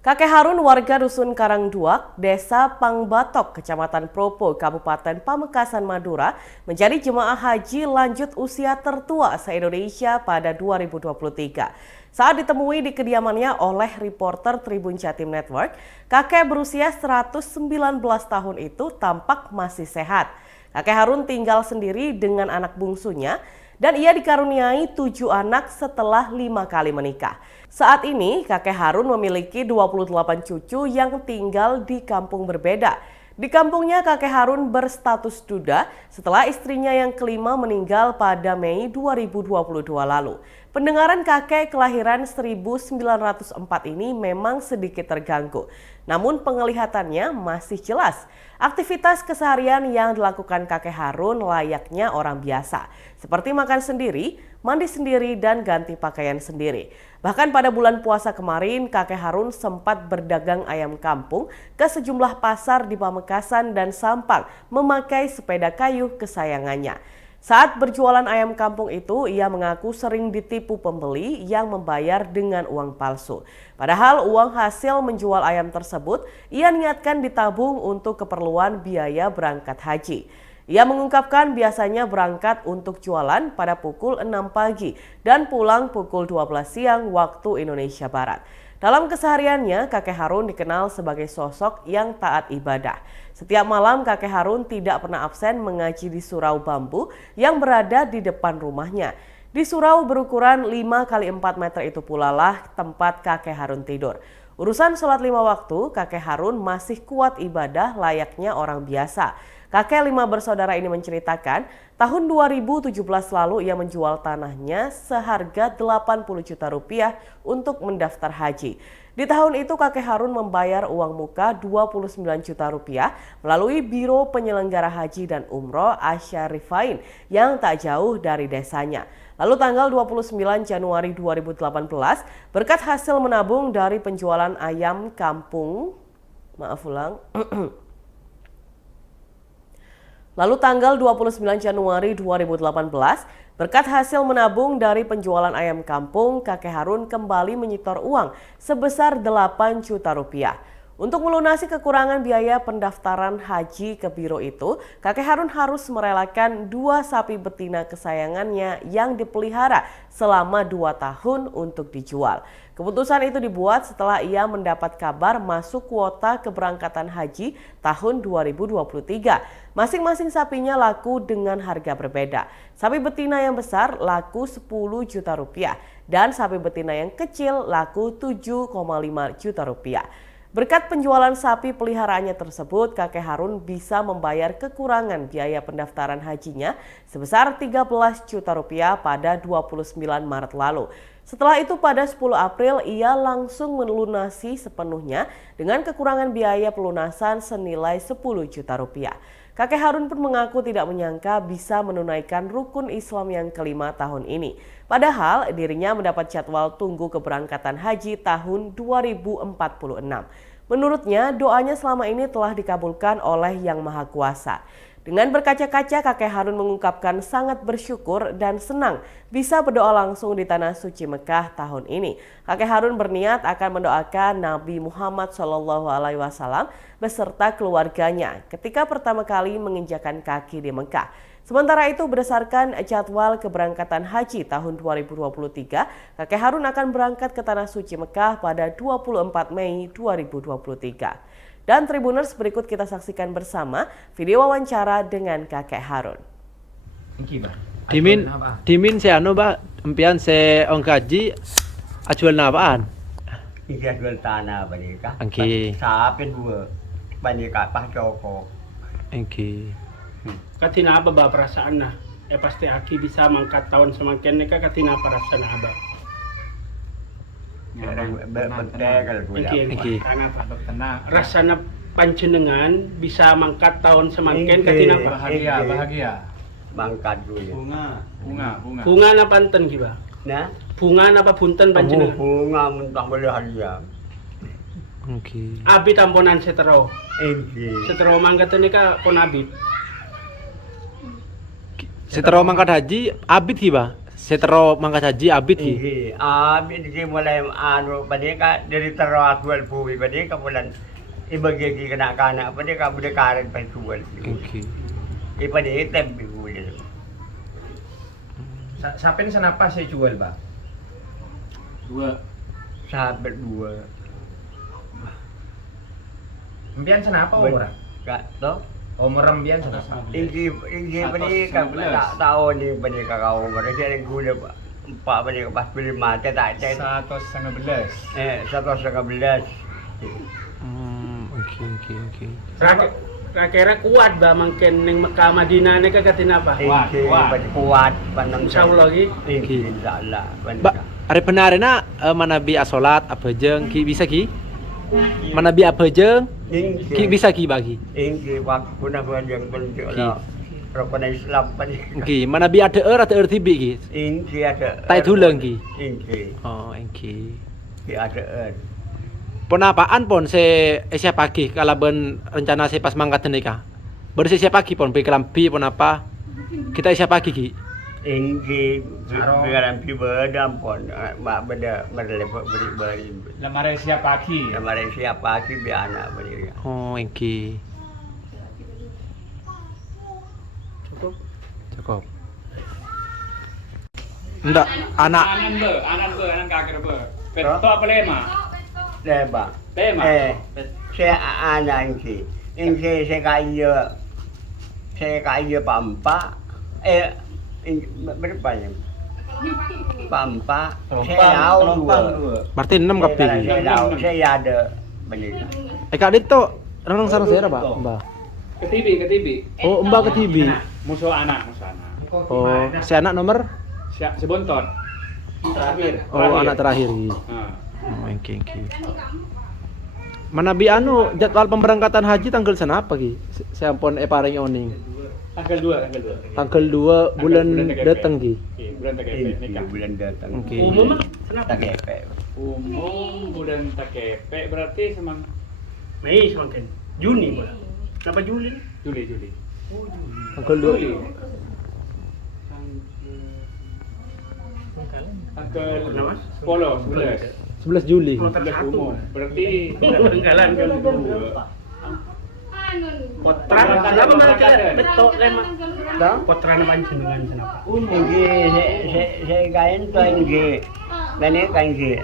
Kakek Harun warga Dusun Karangduak, Desa Pangbatok, Kecamatan Propo, Kabupaten Pamekasan, Madura, menjadi jemaah haji lanjut usia tertua se-Indonesia pada 2023. Saat ditemui di kediamannya oleh reporter Tribun Jatim Network, kakek berusia 119 tahun itu tampak masih sehat. Kakek Harun tinggal sendiri dengan anak bungsunya, dan ia dikaruniai 7 anak setelah 5 kali menikah. Saat ini, kakek Harun memiliki 28 cucu yang tinggal di kampung berbeda. Di kampungnya, kakek Harun berstatus duda setelah istrinya yang kelima meninggal pada Mei 2022 lalu. Pendengaran kakek kelahiran 1904 ini memang sedikit terganggu. Namun penglihatannya masih jelas. Aktivitas keseharian yang dilakukan kakek Harun layaknya orang biasa. Seperti makan sendiri, mandi sendiri, dan ganti pakaian sendiri. Bahkan pada bulan puasa kemarin, kakek Harun sempat berdagang ayam kampung ke sejumlah pasar di Pamekasan dan Sampang memakai sepeda kayu kesayangannya. Saat berjualan ayam kampung itu, ia mengaku sering ditipu pembeli yang membayar dengan uang palsu. Padahal uang hasil menjual ayam tersebut, ia niatkan ditabung untuk keperluan biaya berangkat haji. Ia mengungkapkan biasanya berangkat untuk jualan pada pukul 6 pagi dan pulang pukul 12 siang waktu Indonesia Barat. Dalam kesehariannya, kakek Harun dikenal sebagai sosok yang taat ibadah. Setiap malam kakek Harun tidak pernah absen mengaji di surau bambu yang berada di depan rumahnya. Di surau berukuran 5 kali 4 meter itu pula lah tempat kakek Harun tidur. Urusan sholat 5 waktu, kakek Harun masih kuat ibadah layaknya orang biasa. Kakek 5 bersaudara ini menceritakan, tahun 2017 lalu ia menjual tanahnya seharga 80 juta rupiah untuk mendaftar haji. Di tahun itu kakek Harun membayar uang muka 29 juta rupiah melalui Biro Penyelenggara Haji dan Umroh Asyarifain yang tak jauh dari desanya. Lalu tanggal 29 Januari 2018, berkat hasil menabung dari penjualan ayam kampung, Lalu tanggal 29 Januari 2018, berkat hasil menabung dari penjualan ayam kampung, kakek Harun kembali menyetor uang sebesar 8 juta rupiah. Untuk melunasi kekurangan biaya pendaftaran haji ke biro itu, kakek Harun harus merelakan 2 sapi betina kesayangannya yang dipelihara selama 2 tahun untuk dijual. Keputusan itu dibuat setelah ia mendapat kabar masuk kuota keberangkatan haji tahun 2023. Masing-masing sapinya laku dengan harga berbeda. Sapi betina yang besar laku 10 juta rupiah dan sapi betina yang kecil laku 7,5 juta rupiah. Berkat penjualan sapi peliharaannya tersebut, kakek Harun bisa membayar kekurangan biaya pendaftaran hajinya sebesar 13 juta rupiah pada 29 Maret lalu. Setelah itu pada 10 April ia langsung melunasi sepenuhnya dengan kekurangan biaya pelunasan senilai 10 juta rupiah. Kakek Harun pun mengaku tidak menyangka bisa menunaikan rukun Islam yang kelima tahun ini. Padahal dirinya mendapat jadwal tunggu keberangkatan haji tahun 2046. Menurutnya doanya selama ini telah dikabulkan oleh Yang Maha Kuasa. Dengan berkaca-kaca, kakek Harun mengungkapkan sangat bersyukur dan senang bisa berdoa langsung di Tanah Suci Mekah tahun ini. Kakek Harun berniat akan mendoakan Nabi Muhammad SAW beserta keluarganya ketika pertama kali menginjakan kaki di Mekah. Sementara itu, berdasarkan jadwal keberangkatan haji tahun 2023, kakek Harun akan berangkat ke Tanah Suci Mekah pada 24 Mei 2023. Dan Tribuners, berikut kita saksikan bersama video wawancara dengan kakek Harun. Dimin se anu ba empian se ongkaji ajual napaan? Iya jual tanah banyak. Angki. Sapin dua banyak Pak Joko. Angki. Katina apa ba perasaan nah? Pasti aki bisa mangkat tahun semakin neka katina perasaan apa? Rasana panjenengan bisa mangkat tahun semakin katina bahagia mangkat dulu ya. Bunga na panten kiba? Nah, bunga apa punten panjenengan? Bunga mentang boleh hadiah. Angki. Abi tamponan setero. Setero mangkat nika pon abi. Setelah mangkat haji abid ki ba? setero mangkat haji abid ki. Abid ki mulai anu padeka dari tero atual puwi padeka bulan ibagi ki kena kana padeka bude karen pentual. Oke. Ipadeka tempi bude. Sampai ini kenapa saya jual, Pak? Dua. Sahabat dua. Mbian kenapa orang? Kak to? Umur mbian kenapa? Inggi padeka tak tahu ni padeka kau mereka yang gula empat padeka pas pilih mata tak ada. 111. 111. Oke. Kira-kira kuat ba mangken ning Mekah Madinah ni katina apa? Kuat pandang Insyaallah lagi. Insyaallah. Ba, hari penarena manabi asolat apa jeng ki bisa ki? Manabi apa jeng? Ki bisa ki bagi. Ingki waktu na yang bentuk lah. Rokok Islam pan. Oke, manabi ada tibi ki. Ingki ada. Tai tulang ki. Ingki. Oh, oke. Ki ada. Ponapaan pon se siapa pagi kalau ben rencana saya pas mangkat nikah. Baru saya pagi pon pergi kelampi pon apa? Kita siapa pagi ki? Ingki biaran pi bedam pon mak beda merlepok beri. Lemari siap pagi. Kemarin siapa ki bi anak beri. Oh, oke. Cukup. Enggak, anak Anan kakek be. Peto apa lema? Leba. Lema. Saya anak ingki saya kaya pampa. Berapa ya? Pampa. Saya tahu dua. berarti 6 kapi. Saya tahu, saya ada beli. Kak Dito, renang sarang saya Mbak. Mbak. Ketibi. Oh, Mbak ke TV. Musuh anak. Oh, si anak nomor? Si Bontot. Terakhir. Oh, anak terakhir. Oh, oke. Mana bi anu jadwal pemberangkatan haji tanggal senapa ki? Saya ampun paring oning. Tanggal 2. Tanggal 2 bulan datang ki. Bulan TKP nikah. Bulan datang. Oke. Umum mah kenapa? Tak kepek. Umum bulan TKP berarti semang Mei semakin Juni pula. Kenapa Juli? Juli. Tanggal 2. Tanggal Pernah, Mas? 11. 11 Juli. Kalau 11 satu. umum. Berarti Penggalan kan. Potra kenapa mereka betok lemah? Potra na pancen dengan kenapa? Ingki saya kain tu ingki. Bani ingki.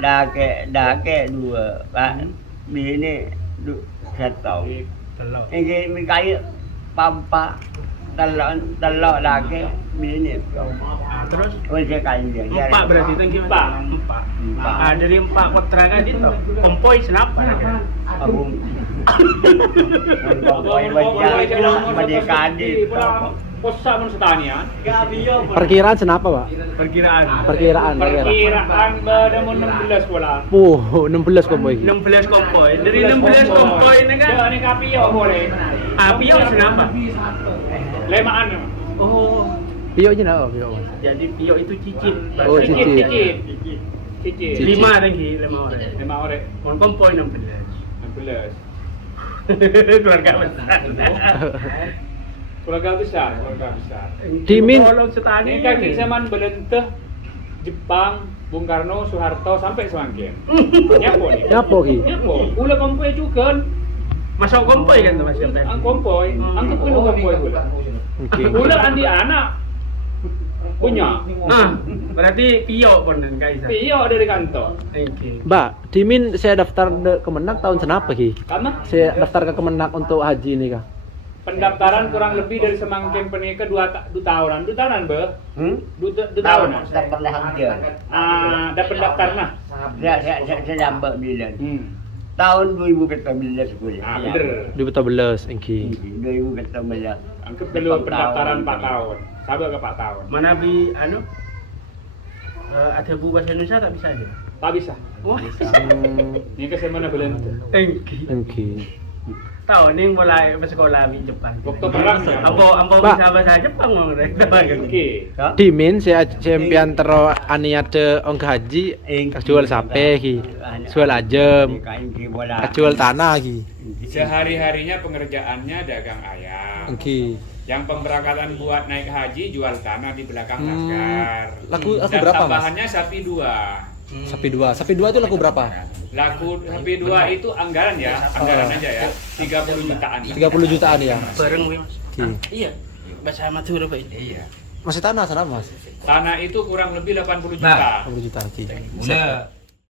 Dake dua. Pak bini satu. Telok. Ingki mi kayu pampa. Telok dake bini. Terus Oh saya kain dia. 4 berarti itu gimana? 4. Dari 4 potra kan itu kompoi kenapa? Aku Posa mun setanian. Perkiraan senapa, Pak? Perkiraan Perkiraan. Pada mun 16 bola. 16 kok boy. 16 kompoi. Dari 16 kompoi ini kan. Ini kapio boleh. Pio kenapa? Lemaan. Oh, Pio aja nah, Pio. jadi Pio itu cicit. Oh, cicit. Cicit. 5 lagi 5 orang. 5 orang. Mon kompoi 16. 16. Keluarga besar. Keluarga besar. Dimin. Tolong setani. Ini kaki zaman belenteh Jepang, Bung Karno, Soeharto sampai semangkin. Nyapo nih. Nyapo ki? Nyapo. Ula kompoi juga. Masuk kompoi kan tuh Mas Yopten? Ang kompoi. Angkat pun kompoi ula. Oke. Ula andi anak punya. Berarti Pio pun dan Kaisa. Pio dari kantor. Oke. Mbak, Dimin saya daftar ke Kemenak tahun senapa ki? Karena Saya daftar ke Kemenak untuk haji ini kah? pendaftaran kurang lebih dari semangkin penikah 2 tahunan. 2 tahunan, Be? 2 tahunan. Tak pernah hadir. Ada pendaftar nah. Saya nampak bilang. Tahun 2014 kuliah. Bener. 2014, oke. 2014. Anggap dulu pendaftaran 4 tahun. Sabar ke 4 tahun. Mana bi ada bu bahasa Indonesia tak bisa aja. Tak bisa. Wah. Ini ke mana belum? Oke. Tahu nih mulai sekolah di Jepang. Waktu perang ya. Ambo Pak. bisa bahasa Jepang mau mereka. Oke. Dimin saya champion tero aniat ong haji jual sape ki. Jual ajem. Jual tanah ki. Sehari-harinya pengerjaannya dagang ayam. Oke. Yang pemberangkatan buat naik haji jual tanah di belakang laskar. Laku Dan berapa, Mas? tambahannya sapi 2. Sapi 2 itu laku berapa? Laku sapi 2 itu anggaran ya, anggaran aja ya. 30 jutaan. 30 jutaan ya. Bareng gue mas. Oke. Iya. Bahasa Madura pak. Iya. Masih tanah sana, Mas? Tanah itu kurang lebih 80 juta. 80 juta. Oke. Mula